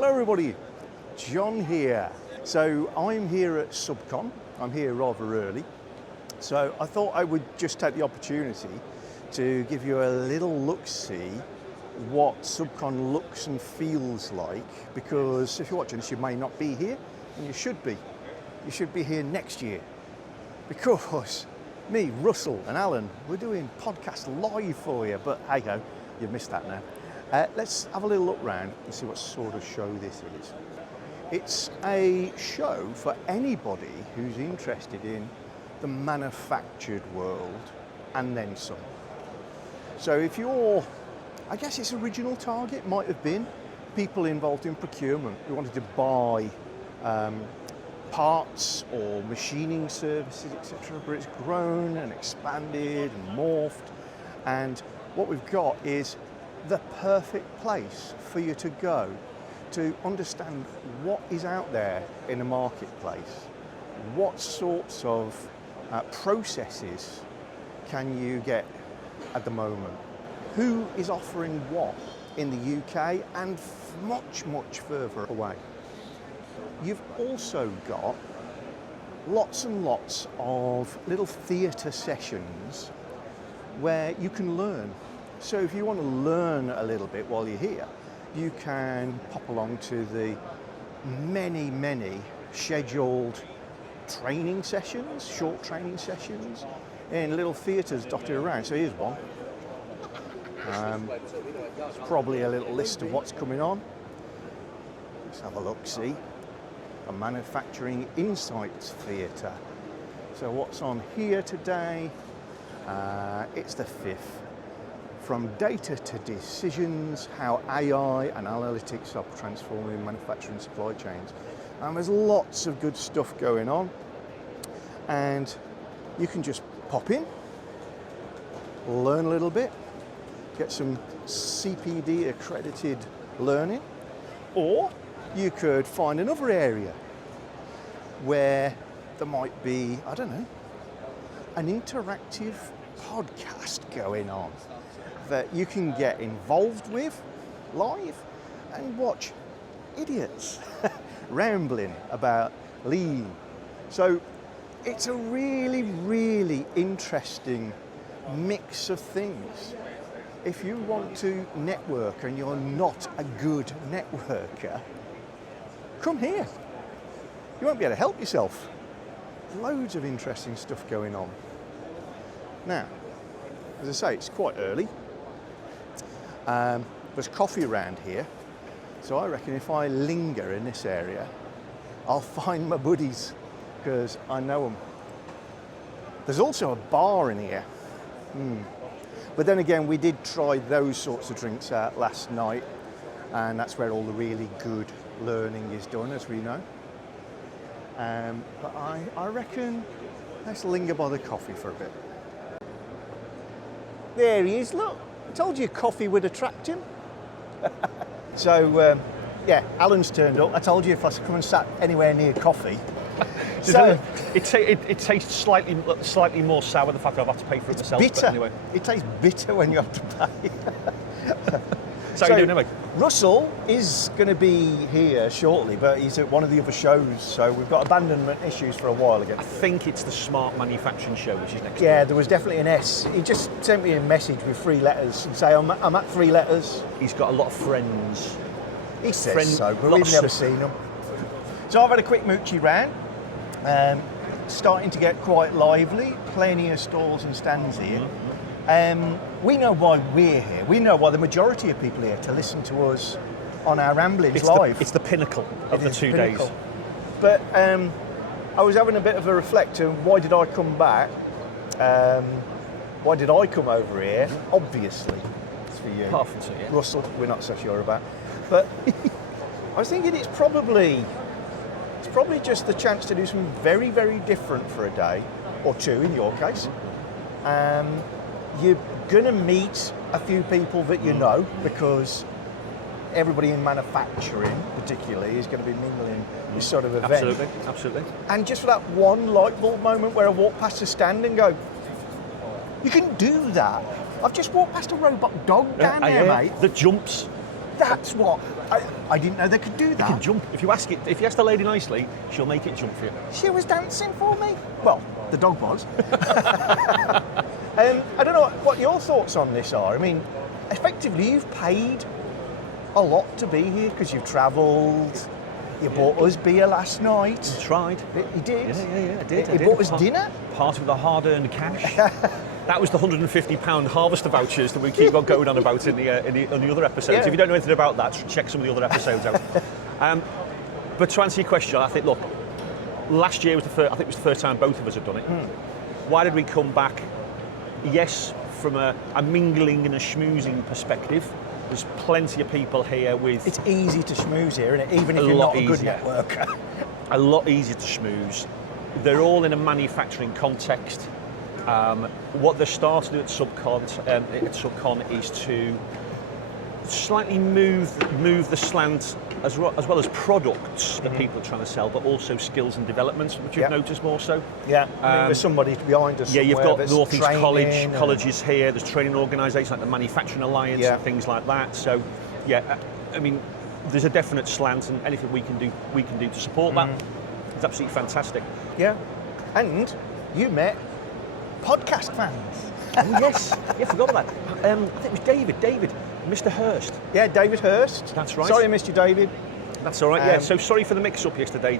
Hello everybody, John here. So I'm here at Subcon. I'm here rather early. So I thought I would just take the opportunity to give you a little look-see what Subcon looks and feels like, because if you're watching this you may not be here, and you should be. You should be here next year, because me, Russell and Alan, we're doing podcast live for you, but hey ho, you've missed that now. Let's have a little look round and see what sort of show this is. It's a show for anybody who's interested in the manufactured world and then some. So if you're, I guess its original target might have been people involved in procurement who wanted to buy parts or machining services, etc. But it's grown and expanded and morphed, and what we've got is the perfect place for you to go to understand what is out there in the marketplace, what sorts of processes can you get at the moment, who is offering what in the UK and much, much further away. You've also got lots and lots of little theatre sessions where you can learn. So if you want to learn a little bit while you're here, you can pop along to the many, many scheduled training sessions, short training sessions in little theatres dotted around. So here's one. It's probably a little list of what's coming on. Let's have a look, see. A Manufacturing Insights Theatre. So what's on here today? It's the 5th. From data to decisions, how AI and analytics are transforming manufacturing supply chains. And there's lots of good stuff going on. And you can just pop in, learn a little bit, get some CPD accredited learning, or you could find another area where there might be, I don't know, an interactive podcast going on that you can get involved with live and watch idiots rambling about lean. So it's a really, really interesting mix of things. If you want to network and you're not a good networker, come here. You won't be able to help yourself. Loads of interesting stuff going on. Now, as I say, it's quite early. There's coffee around here, so I reckon if I linger in this area, I'll find my buddies, because I know them. There's also a bar in here. But then again, we did try those sorts of drinks out last night, and that's where all the really good learning is done, as we know. But I reckon let's linger by the coffee for a bit. There he is, look. I told you coffee would attract him. So, yeah, Alan's turned up. I told you if I come and sat anywhere near coffee. So it tastes slightly more sour, the fact that I've had to pay for it myself. Bitter. But anyway. It tastes bitter when you have to pay. So how are you doing anyway? Russell is going to be here shortly, but he's at one of the other shows, so we've got abandonment issues for a while again. I think it's the Smart Manufacturing Show, which is next Yeah, week. there was definitely an S. He just sent me a message with 3 letters and say, I'm at 3 letters. He's got a lot of friends. He says so, but lots we've never of- seen them. So I've had a quick moochie round. Starting to get quite lively. Plenty of stalls and stands here. We know why we're here. We know why the majority of people are here to listen to us on our ramblings live. It's the pinnacle of the 2 days. But I was having a bit of a reflect on why did I come back? Why did I come over here? Obviously, it's for you. Apart from two, yeah. Russell, we're not so sure about. But I was thinking it's probably just the chance to do something very, very different for a day, or 2 in your case. You're going to meet a few people that you know, because everybody in manufacturing particularly is going to be mingling this sort of event. Absolutely. And just for that one light bulb moment where I walk past a stand and go, you can do that. I've just walked past a robot dog down there, mate. That jumps. That's what I didn't know they could do You that. can jump. If you ask the lady nicely, she'll make it jump for you. She was dancing for me. Well, the dog was. I don't know what your thoughts on this are. I mean, effectively, you've paid a lot to be here because you've travelled. You bought us beer last night. You tried. You did? Yeah, I did. You bought us dinner? Part of the hard-earned cash. That was the £150 harvester vouchers that we keep on going on about in the other episodes. Yeah. If you don't know anything about that, check some of the other episodes out. But to answer your question, I think, look, last year was it was the first time both of us have done it. Why did we come back? Yes, from a mingling and a schmoozing perspective. There's plenty of people here with... It's easy to schmooze here, isn't it? Even if you're not a good networker. A lot easier to schmooze. They're all in a manufacturing context. What they're starting to do at Subcon is to slightly move the slant as well as products that people are trying to sell, but also skills and development, which you've noticed more so. Yeah, I mean, there's somebody behind us. Yeah, you've got North East training colleges here. There's training organisations like the Manufacturing Alliance and things like that. So, yeah, I mean, there's a definite slant, and anything we can do to support that. It's absolutely fantastic. Yeah, and you met podcast fans. Oh, yes, I forgot about that. I think it was David, Mr. Hurst. Yeah, David Hurst. That's right. Sorry I missed you, David. That's all right. Yeah. So sorry for the mix-up yesterday.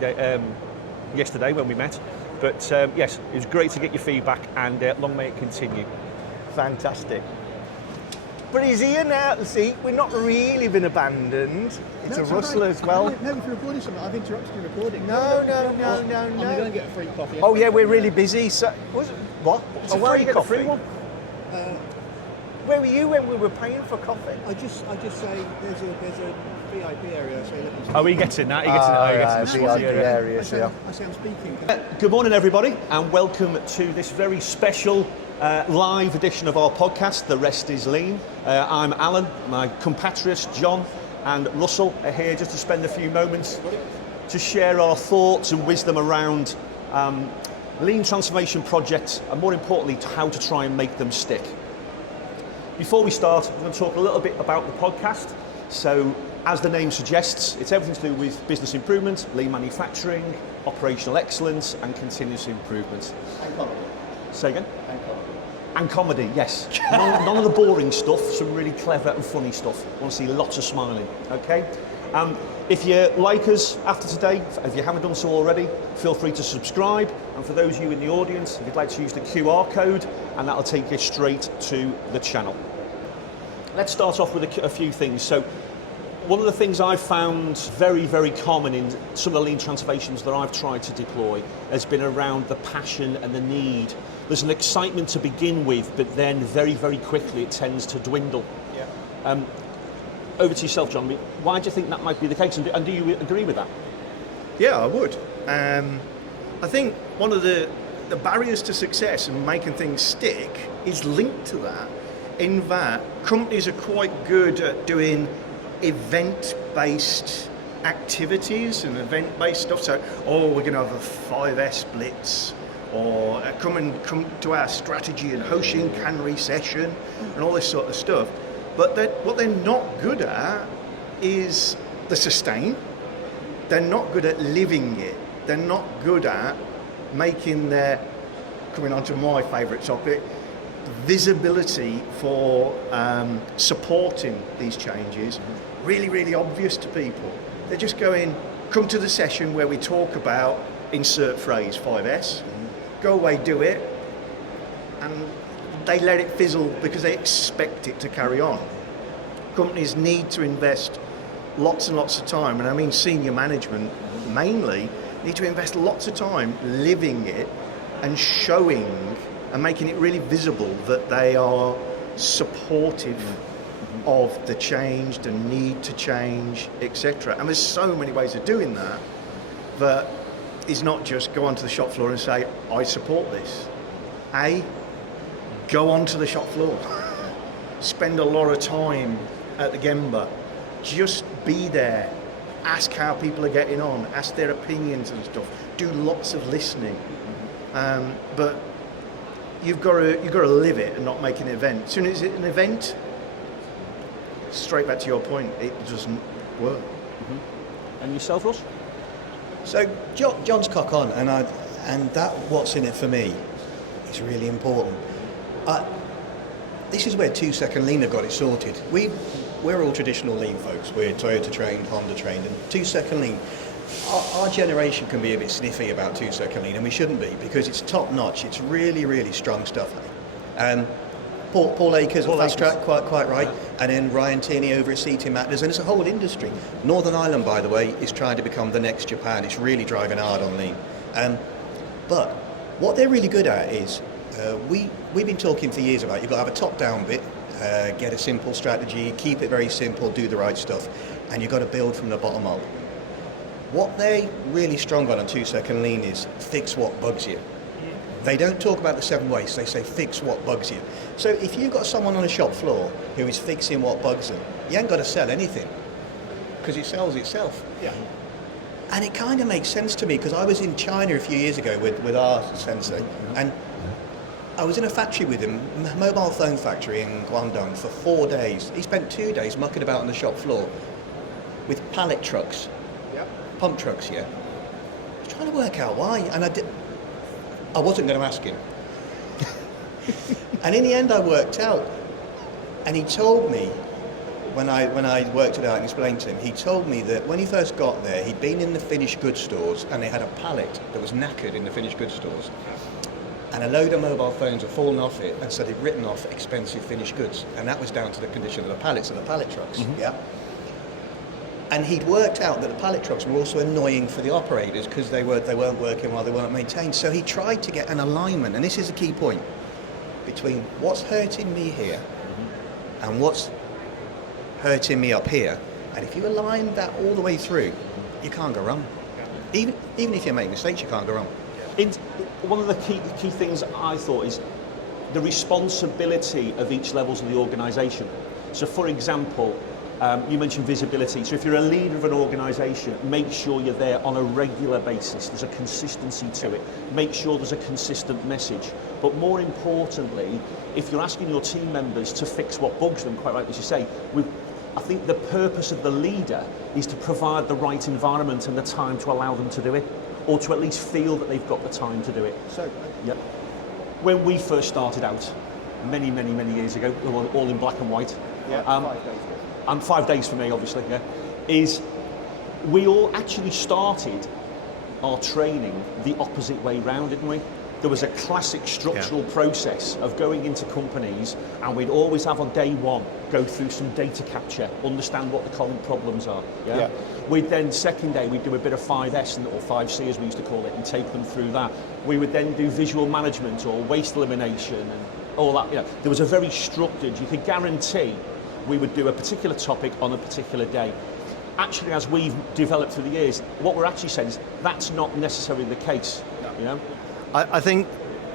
Yesterday when we met, but yes, it was great to get your feedback, and long may it continue. Fantastic. But he's here now. See, we're not really been abandoned. It's a Russell as well. No, if you're recording something, I've interrupted you recording. No. I'm going to get a free coffee. Oh yeah, we're really busy. So what? It's a free one. Where were you when we were paying for coffee? I just say there's a VIP area. So look, Oh, he gets in that. VIP area. I say I'm speaking. Good morning, everybody, and welcome to this very special live edition of our podcast, The Rest is Lean. I'm Alan, my compatriots John and Russell are here just to spend a few moments to share our thoughts and wisdom around lean transformation projects, and more importantly, how to try and make them stick. Before we start, I'm going to talk a little bit about the podcast. So, as the name suggests, it's everything to do with business improvement, lean manufacturing, operational excellence, and continuous improvement. And comedy. Say again? And comedy. And comedy, yes. None of the boring stuff, some really clever and funny stuff. I want to see lots of smiling, okay? If you like us after today, if you haven't done so already, feel free to subscribe. And for those of you in the audience, if you'd like to use the QR code, and that'll take you straight to the channel. Let's start off with a few things. So, one of the things I've found very, very common in some of the lean transformations that I've tried to deploy has been around the passion and the need. There's an excitement to begin with, but then very, very quickly it tends to dwindle. Yeah. Over to yourself, John. Why do you think that might be the case, and do you agree with that? Yeah, I would. I think one of the barriers to success and making things stick is linked to that, in that companies are quite good at doing event-based activities and event-based stuff. So, we're going to have a 5S blitz, or come to our strategy and Hoshin Cannery session, and all this sort of stuff. But what they're not good at is the sustain. They're not good at living it. They're not good at making their, coming on to my favourite topic, visibility for supporting these changes really, really obvious to people. They're just going, come to the session where we talk about insert phrase 5S, go away, do it, and they let it fizzle because they expect it to carry on. Companies need to invest lots and lots of time, and I mean senior management mainly, need to invest lots of time living it and showing and making it really visible that they are supportive of the change, the need to change, etc. And there's so many ways of doing that, that is not just go onto the shop floor and say, I support this. Go onto the shop floor. Spend a lot of time at the Gemba. Just be there. Ask how people are getting on. Ask their opinions and stuff. Do lots of listening. But you've got to live it and not make an event. As soon as it's an event, straight back to your point, it doesn't work. And yourself, Ross? So John's cock on, and that what's in it for me is really important. This is where 2-second lean have got it sorted. We're all traditional lean folks. We're Toyota trained, Honda trained, and 2-second lean. Our generation can be a bit sniffy about 2-second lean, and we shouldn't be, because it's top notch. It's really, really strong stuff. Paul Akers at Fast Track, quite right, and then Ryan Tierney over at Seating Matters, and it's a whole industry. Northern Ireland, by the way, is trying to become the next Japan. It's really driving hard on lean. But what they're really good at is, we've been talking for years about, you've got to have a top-down bit, get a simple strategy, keep it very simple, do the right stuff, and you've got to build from the bottom up. What they're really strong on 2-second lean is fix what bugs you. They don't talk about the 7 wastes, they say fix what bugs you. So if you've got someone on a shop floor who is fixing what bugs them, you ain't got to sell anything, because it sells itself. Yeah. And it kind of makes sense to me, because I was in China a few years ago with our sensei, and I was in a factory with him, a mobile phone factory in Guangdong, for 4 days. He spent 2 days mucking about on the shop floor with pallet trucks, pump trucks, I was trying to work out why, and I wasn't going to ask him. And in the end I worked out, and he told me, when I worked it out and explained to him, he told me that when he first got there, he'd been in the finished goods stores, and they had a pallet that was knackered in the finished goods stores. And a load of mobile phones had fallen off it, and so they'd written off expensive finished goods. And that was down to the condition of the pallets of the pallet trucks. And he'd worked out that the pallet trucks were also annoying for the operators, because they weren't working while they weren't maintained. So he tried to get an alignment, and this is a key point, between what's hurting me here and what's hurting me up here. And if you align that all the way through, you can't go wrong. Even if you make mistakes, you can't go wrong. One of the key things I thought is the responsibility of each levels of the organisation. So, for example, you mentioned visibility. So if you're a leader of an organisation, make sure you're there on a regular basis. There's a consistency to it. Make sure there's a consistent message. But more importantly, if you're asking your team members to fix what bugs them, quite right as you say, I think the purpose of the leader is to provide the right environment and the time to allow them to do it, or to at least feel that they've got the time to do it. So, when we first started out, many years ago, we were all in black and white. 5 days. And 5 days for me, obviously, is we all actually started our training the opposite way round, didn't we? There was a classic structural process of going into companies, and we'd always have on day one, go through some data capture, understand what the common problems are. We'd then, second day, we'd do a bit of 5S, or 5C as we used to call it, and take them through that. We would then do visual management or waste elimination and all that. There was a very structured, you could guarantee we would do a particular topic on a particular day. Actually, as we've developed through the years, what we're actually saying is that's not necessarily the case. I think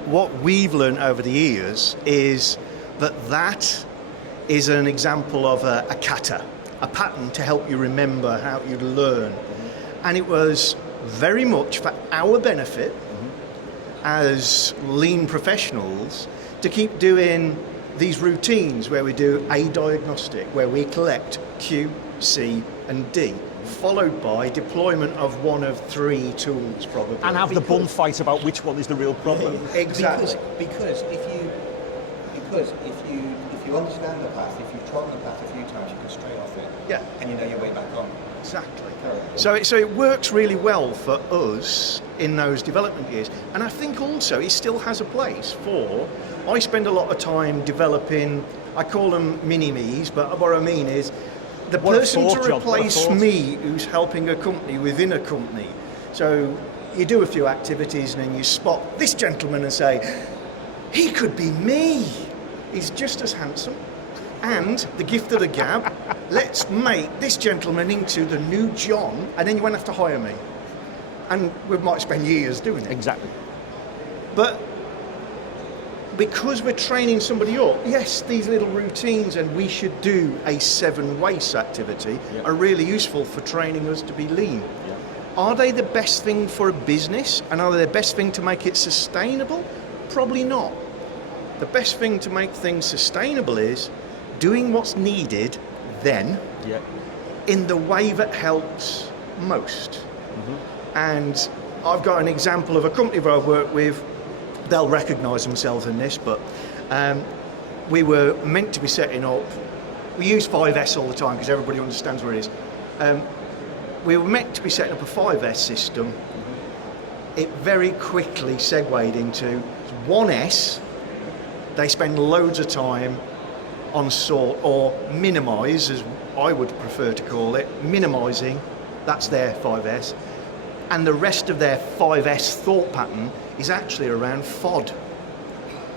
what we've learned over the years is that is an example of a kata, a pattern to help you remember how you learn. And it was very much for our benefit as lean professionals to keep doing these routines where we do a diagnostic, where we collect Q, C and D, followed by deployment of one of 3 tools probably. And have the bun fight about which one is the real problem. Exactly. Because if you understand the path, if you've trodden the path a few times, you can stray off it. And you know your way back on. Exactly. So it works really well for us in those development years. And I think also it still has a place for, I spend a lot of time developing, I call them mini-me's, but what I mean is the person to replace me who's helping a company within a company. So you do a few activities and then you spot this gentleman and say, he could be me. He's just as handsome. And the gift of the gab, let's make this gentleman into the new John, and then you won't have to hire me. And we might spend years doing it. Exactly. But because we're training somebody up, yes, these little routines, and we should do a 7 waste activity, are really useful for training us to be lean. Are they the best thing for a business, and are they the best thing to make it sustainable? Probably not. The best thing to make things sustainable is doing what's needed then Yeah. in the way that helps most. And I've got an example of a company that I work with. They'll recognise themselves in this, but we were meant to be setting up, we use 5S all the time because everybody understands where it is. We were meant to be setting up a 5S system. It very quickly segued into 1S. They spend loads of time on sort, or minimise, as I would prefer to call it, minimising, that's their 5S. And the rest of their 5S thought pattern is actually around FOD,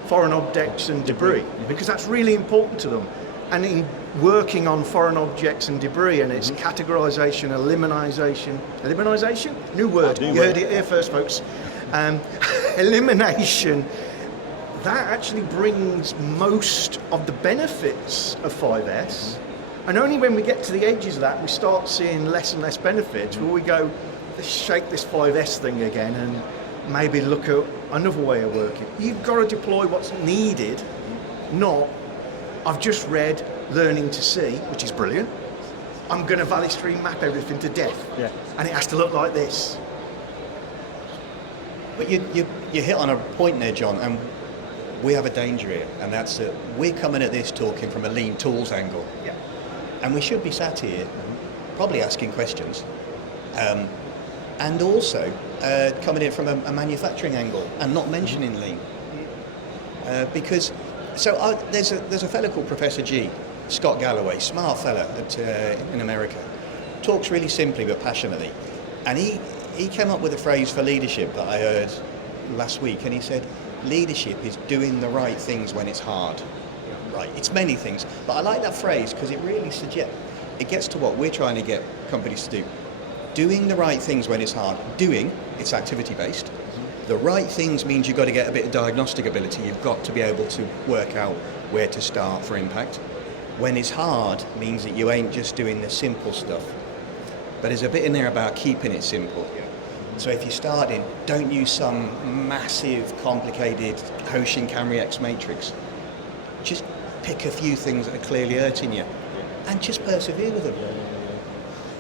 foreign objects and debris, because that's really important to them. And in working on foreign objects and debris and its categorisation, elimination? New word, you heard it here first, folks. Elimination, that actually brings most of the benefits of 5S. And only when we get to the edges of that, we start seeing less and less benefits, where we go, let's shake this 5S thing again and maybe look at another way of working. You've got to deploy what's needed, not, I've just read Learning to See, which is brilliant. I'm going to valley stream map everything to death. Yeah. And it has to look like this. But you hit on a point there, John, and we have a danger here, and that's that we're coming at this talking from a lean tools angle. Yeah. And we should be sat here probably asking questions. And also coming in from a manufacturing angle and not mentioning lean. Because, there's a fellow called Professor G, Scott Galloway, smart fella in America, talks really simply but passionately. And he came up with a phrase for leadership that I heard last week, and he said, leadership is doing the right things when it's hard. Right, it's many things, but I like that phrase because it really suggests, it gets to what we're trying to get companies to do. Doing the right things when it's hard. Doing, it's activity based. The right things means you've got to get a bit of diagnostic ability. You've got to be able to work out where to start for impact. When it's hard means that you ain't just doing the simple stuff. But there's a bit in there about keeping it simple. So if you're starting, don't use some massive, complicated Hoshin Camry X matrix. Just pick a few things that are clearly hurting you and just persevere with them.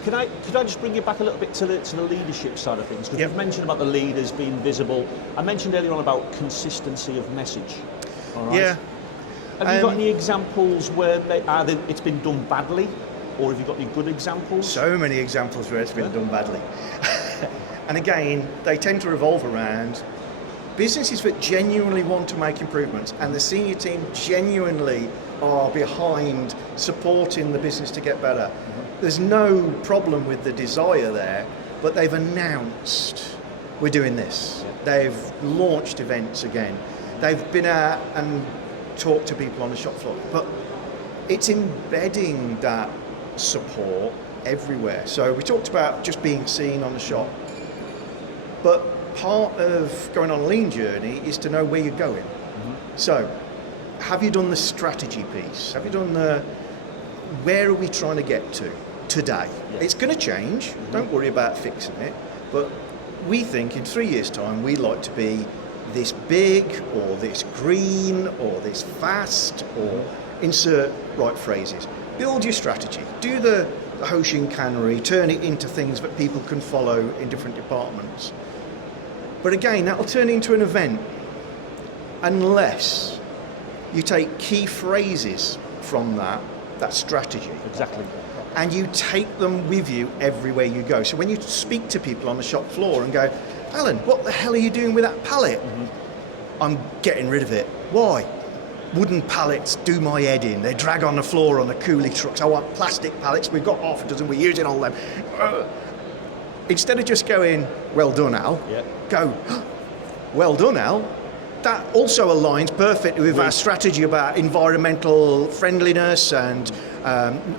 Could I just bring you back a little bit to the leadership side of things? Because you've mentioned about the leaders being visible. I mentioned earlier on about consistency of message. All right? Yeah. Have you got any examples where it's been done badly, or have you got any good examples? So many examples where it's been done badly. And again, they tend to revolve around businesses that genuinely want to make improvements, and the senior team genuinely are behind supporting the business to get better. There's no problem with the desire there, but they've announced we're doing this. They've launched events again. They've been out and talked to people on the shop floor. But it's embedding that support everywhere. So we talked about just being seen on the shop. But part of going on a lean journey is to know where you're going. So have you done the strategy piece? Have you done where are we trying to get to today? Yeah. It's going to change. Don't worry about fixing it. But we think in 3 years' time, we'd like to be this big or this green or this fast or insert right phrases. Build your strategy. Do the Hoshin Cannery, turn it into things that people can follow in different departments. But again, that'll turn into an event unless you take key phrases from that strategy. Exactly. And you take them with you everywhere you go. So when you speak to people on the shop floor and go, Alan, what the hell are you doing with that pallet? I'm getting rid of it. Why? Wooden pallets do my head in. They drag on the floor on the coolie trucks. I want plastic pallets. We've got half a dozen. We're using all them. Instead of just going, well done, Al, go, well done, Al. That also aligns perfectly with our strategy about environmental friendliness and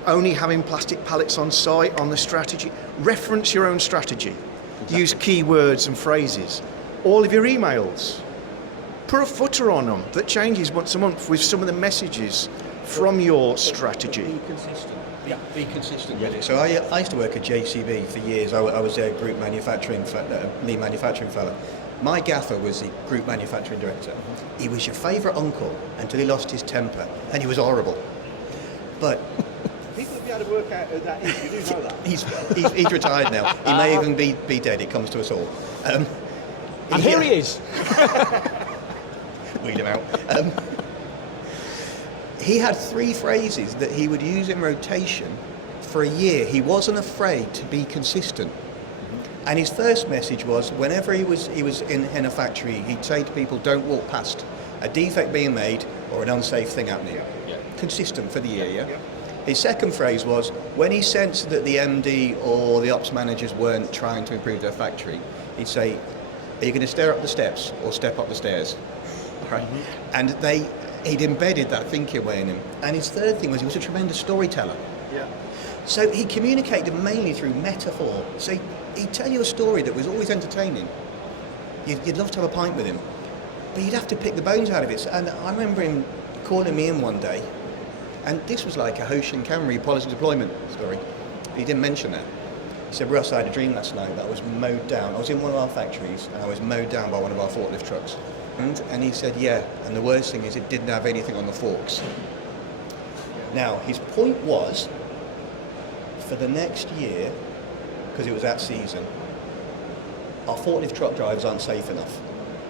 only having plastic pallets on site on the strategy. Reference your own strategy. Exactly. Use keywords and phrases. All of your emails, put a footer on them that changes once a month with some of the messages from your strategy. Be consistent. Be consistent with it. So I used to work at JCB for years. I was their group manufacturing, lean manufacturing fellow. My gaffer was the group manufacturing director. He was your favourite uncle until he lost his temper, and he was horrible. But People will be able to work out who that is. You do know that. He's retired now. He may even be dead. It comes to us all. And here he is. Weed him out. He had 3 phrases that he would use in rotation for a year. He wasn't afraid to be consistent. And his first message was, whenever he was in a factory, he'd say to people, don't walk past a defect being made or an unsafe thing happening. Yeah. Consistent for the year, yeah? His second phrase was, when he sensed that the MD or the ops managers weren't trying to improve their factory, he'd say, are you going to stare up the steps or step up the stairs? Right? And he'd embedded that thinking way in him. And his third thing was, he was a tremendous storyteller. Yeah. So he communicated mainly through metaphor. So he'd tell you a story that was always entertaining. You'd love to have a pint with him, but you'd have to pick the bones out of it. And I remember him calling me in one day, and this was like a Hoshin Camry policy deployment story. He didn't mention that. He said, Russ, I had a dream last night that I was mowed down. I was in one of our factories, and I was mowed down by one of our forklift trucks. And he said, yeah, and the worst thing is it didn't have anything on the forks. Now, his point was, for the next year, because it was that season, our forklift truck drivers aren't safe enough.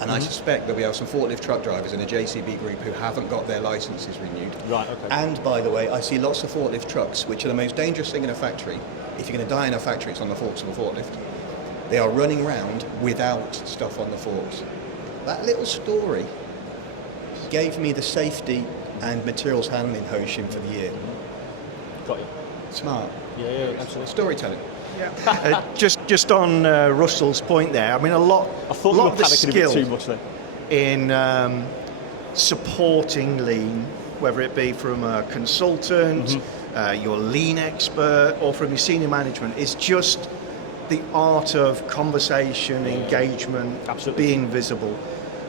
And I suspect that we have some forklift truck drivers in a JCB group who haven't got their licenses renewed. Right, okay. And by the way, I see lots of forklift trucks, which are the most dangerous thing in a factory. If you're going to die in a factory, it's on the forks of a forklift. They are running around without stuff on the forks. That little story gave me the safety and materials handling Hoshin for the year. Got you. Smart. Yeah, absolutely. Storytelling. Yeah. Just on Russell's point there, I mean, a lot I thought you were of the panicking a bit skill too much then. in supporting lean, whether it be from a consultant, your lean expert, or from your senior management, is just the art of conversation, engagement, Absolutely. being visible.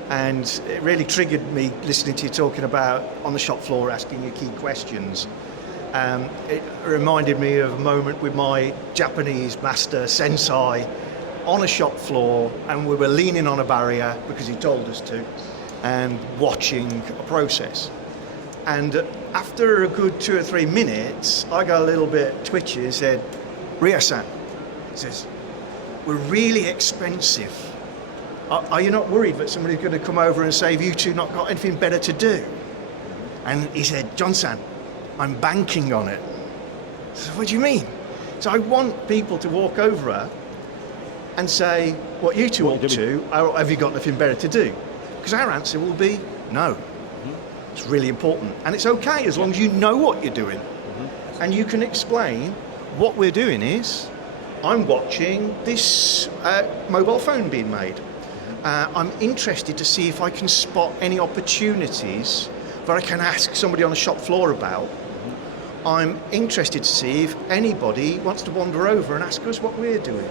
And it really triggered me listening to you talking about on the shop floor asking you key questions. It reminded me of a moment with my Japanese master sensei on a shop floor, and we were leaning on a barrier because he told us to, and watching a process. And after a good 2 or 3 minutes, I got a little bit twitchy and said, Ria-san, he says, we're really expensive. Are you not worried that somebody's going to come over and say, have you two not got anything better to do? And he said, John-san, I'm banking on it. So what do you mean? So I want people to walk over and say, what you two up to, or have you got nothing better to do? Because our answer will be no. It's really important. And it's okay as long as you know what you're doing. And you can explain what we're doing is, I'm watching this mobile phone being made. I'm interested to see if I can spot any opportunities that I can ask somebody on the shop floor about. I'm interested to see if anybody wants to wander over and ask us what we're doing.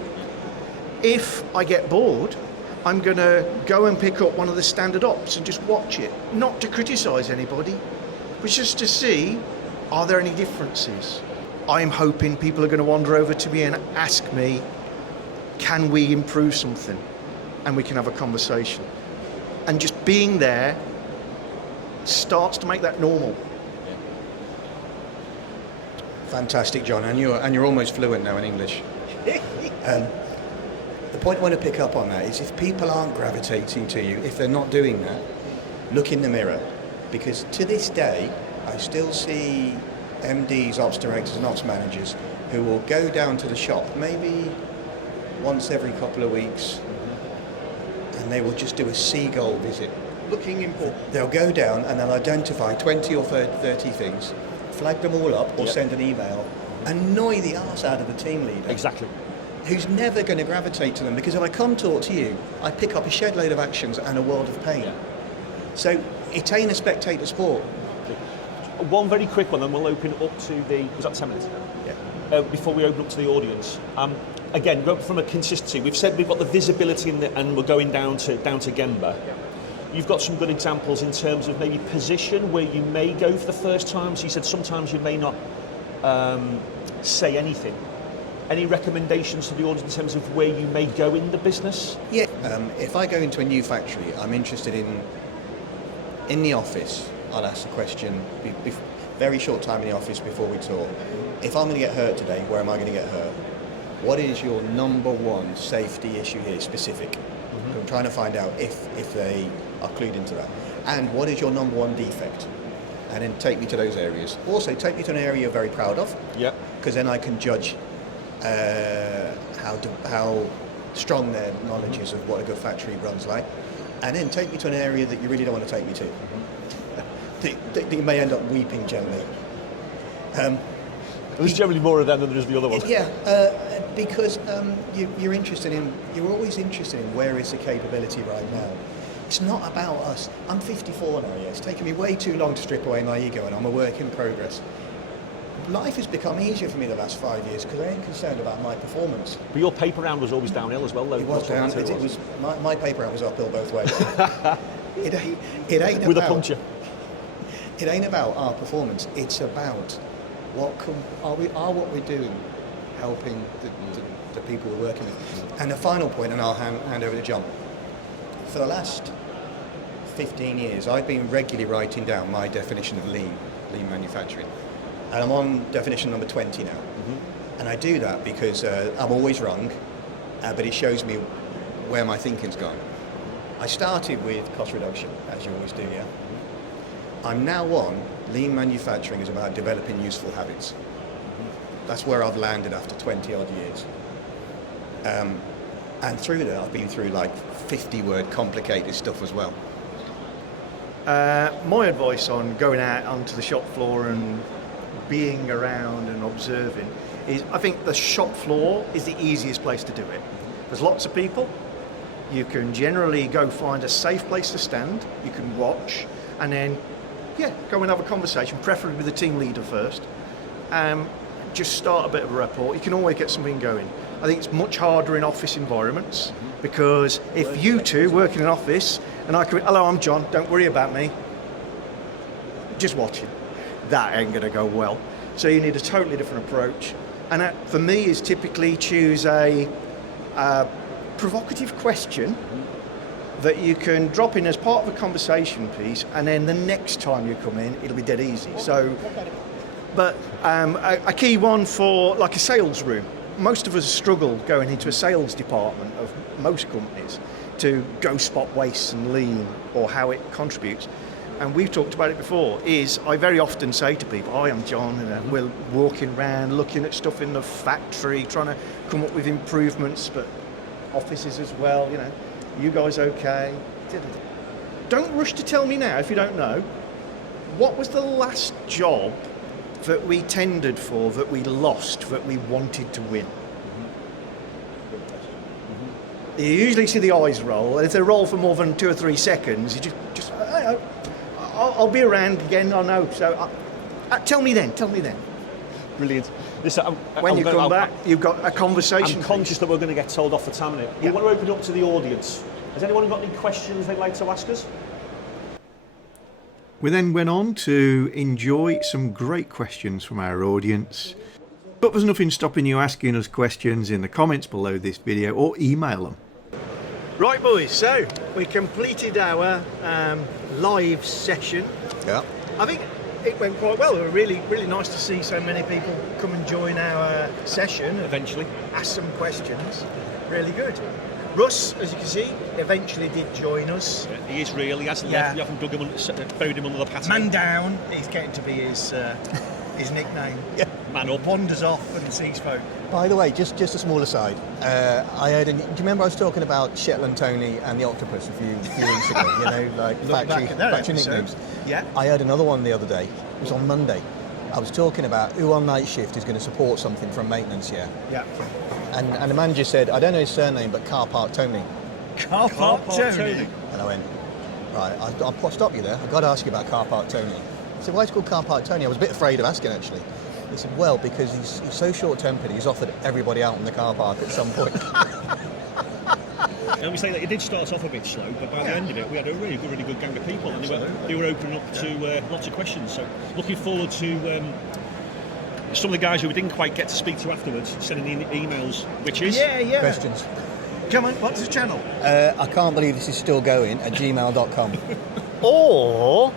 If I get bored, I'm going to go and pick up one of the standard ops and just watch it. Not to criticise anybody, but just to see, are there any differences? I'm hoping people are going to wander over to me and ask me, can we improve something? And we can have a conversation. And just being there starts to make that normal. Fantastic, John, and you're almost fluent now in English. The point I want to pick up on that is if people aren't gravitating to you, if they're not doing that, look in the mirror. Because to this day, I still see MDs, ops directors and ops managers who will go down to the shop maybe once every couple of weeks and they will just do a seagull visit. Looking important. They'll go down and they'll identify 20 or 30 things, flag them all up or send an email, annoy the arse out of the team leader. Exactly. Who's never going to gravitate to them, because if I come talk to you, I pick up a shed load of actions and a world of pain. So it ain't a spectator sport. One very quick one, then we'll open up to was that 10 minutes? Yeah. Before we open up to the audience. Again, from a consistency, we've said we've got the visibility and we're going down to Gemba. You've got some good examples in terms of maybe position where you may go for the first time. So you said sometimes you may not say anything. Any recommendations to the audience in terms of where you may go in the business? Yeah. If I go into a new factory, I'm interested in the office, I'll ask the question, very short time in the office before we talk. If I'm going to get hurt today, where am I going to get hurt? What is your number one safety issue here, specific? I'm trying to find out if they are clued into that. And what is your number one defect? And then take me to those areas. Also, take me to an area you're very proud of. Yep. Because then I can judge how strong their knowledge is of what a good factory runs like. And then take me to an area that you really don't want to take me to. That you may end up weeping gently. There's generally more of them than there is the other one. Yeah, because you're always interested in where is the capability right now. It's not about us. I'm 54 now, yeah. It's taken me way too long to strip away my ego, and I'm a work in progress. Life has become easier for me the last 5 years because I ain't concerned about my performance. But your paper round was always downhill as well, though. It was down. It was my paper round was uphill both ways. it ain't with about, a puncture. It ain't about our performance. It's about what we're doing helping the people we're working with. And the final point, and I'll hand over to John. For the last 15 years, I've been regularly writing down my definition of lean manufacturing. And I'm on definition number 20 now. And I do that because I'm always wrong, but it shows me where my thinking's gone. I started with cost reduction, as you always do, yeah? I'm now on lean manufacturing is about developing useful habits. That's where I've landed after 20 odd years. And through that, I've been through like 50-word complicated stuff as well. My advice on going out onto the shop floor and being around and observing is, I think the shop floor is the easiest place to do it. There's lots of people. You can generally go find a safe place to stand. You can watch and then, go and have a conversation, preferably with the team leader first. Just start a bit of a rapport. You can always get something going. I think it's much harder in office environments because if you two work in an office and I come, hello, I'm John, don't worry about me, just watching, that ain't going to go well. So you need a totally different approach. And that, for me, is typically choose a provocative question that you can drop in as part of a conversation piece, and then the next time you come in, it'll be dead easy. So, but a key one for like a sales room. Most of us struggle going into a sales department of most companies to go spot waste and lean or how it contributes. And we've talked about it before, is I very often say to people, hi, I'm John, and we're walking around looking at stuff in the factory, trying to come up with improvements, but offices as well, you guys okay? Don't rush to tell me now if you don't know. What was the last job that we tendered for, that we lost, that we wanted to win? You usually see the eyes roll, and if they roll for more than 2 or 3 seconds, you just I'll be around again, I know. So tell me then. Brilliant. Listen, when you come back, you've got a conversation. I'm conscious that we're going to get told off for time minute. We want to open up to the audience. Has anyone got any questions they'd like to ask us? We then went on to enjoy some great questions from our audience. But there's nothing stopping you asking us questions in the comments below this video or email them. Right, boys, so we completed our live session. Yeah. I think it went quite well. It was really, really nice to see so many people come and join our session. Eventually. Ask some questions. Really good. Russ, as you can see, eventually did join us. Yeah, he is real. He hasn't left. We haven't buried him under the patio. Man down. He's getting to be his nickname. Yeah. Man up. Wanders off and sees folk. By the way, just a small aside. I heard. Do you remember I was talking about Shetland Tony and the octopus a few weeks ago? Like factory nicknames. Yeah. I heard another one the other day. It was on Monday. I was talking about who on night shift is going to support something from maintenance. Yeah. And the manager said, I don't know his surname, but Car Park Tony. Car Park Tony. And I went, right, I'll stop you there. I've got to ask you about Car Park Tony. He said, why is it called Car Park Tony? I was a bit afraid of asking, actually. He said, well, because he's so short-tempered, he's offered everybody out in the car park at some point. And we say that it did start off a bit slow, but by the end of it, we had a really good gang of people, and they were opening up to lots of questions. So looking forward to some of the guys who we didn't quite get to speak to afterwards, sending in emails, which is... Yeah. Questions. Come on, what's the channel? I can't believe this is still going at gmail.com. Or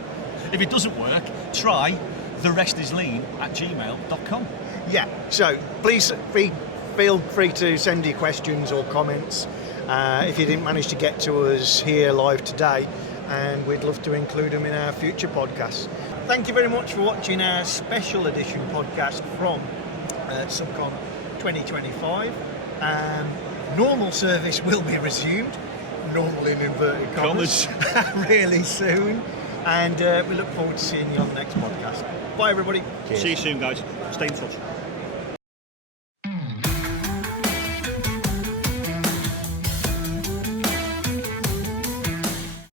If it doesn't work, try therestislean@gmail.com. Yeah, so please feel free to send your questions or comments if you didn't manage to get to us here live today, and we'd love to include them in our future podcasts. Thank you very much for watching our special edition podcast from Subcon 2025. Normal service will be resumed, normal in inverted commas, really soon, and we look forward to seeing you on the next podcast. Bye everybody. See you soon, guys. Stay in touch.